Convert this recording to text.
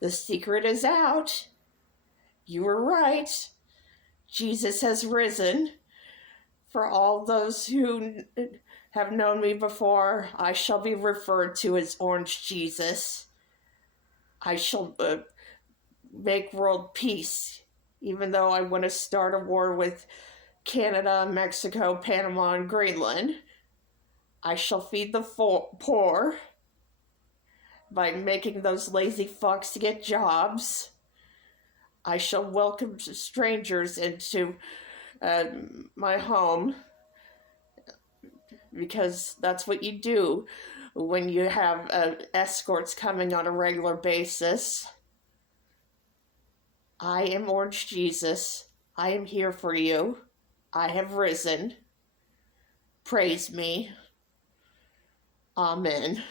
The secret is out. You were right. Jesus has risen. For all those who have known me before, I shall be referred to as Orange Jesus. I shall make world peace, even though I want to start a war with Canada, Mexico, Panama, and Greenland. I shall feed the poor by making those lazy fucks get jobs. I shall welcome strangers into my home, because that's what you do when you have escorts coming on a regular basis. I am Orange Jesus. I am here for you. I have risen. Praise me. Amen.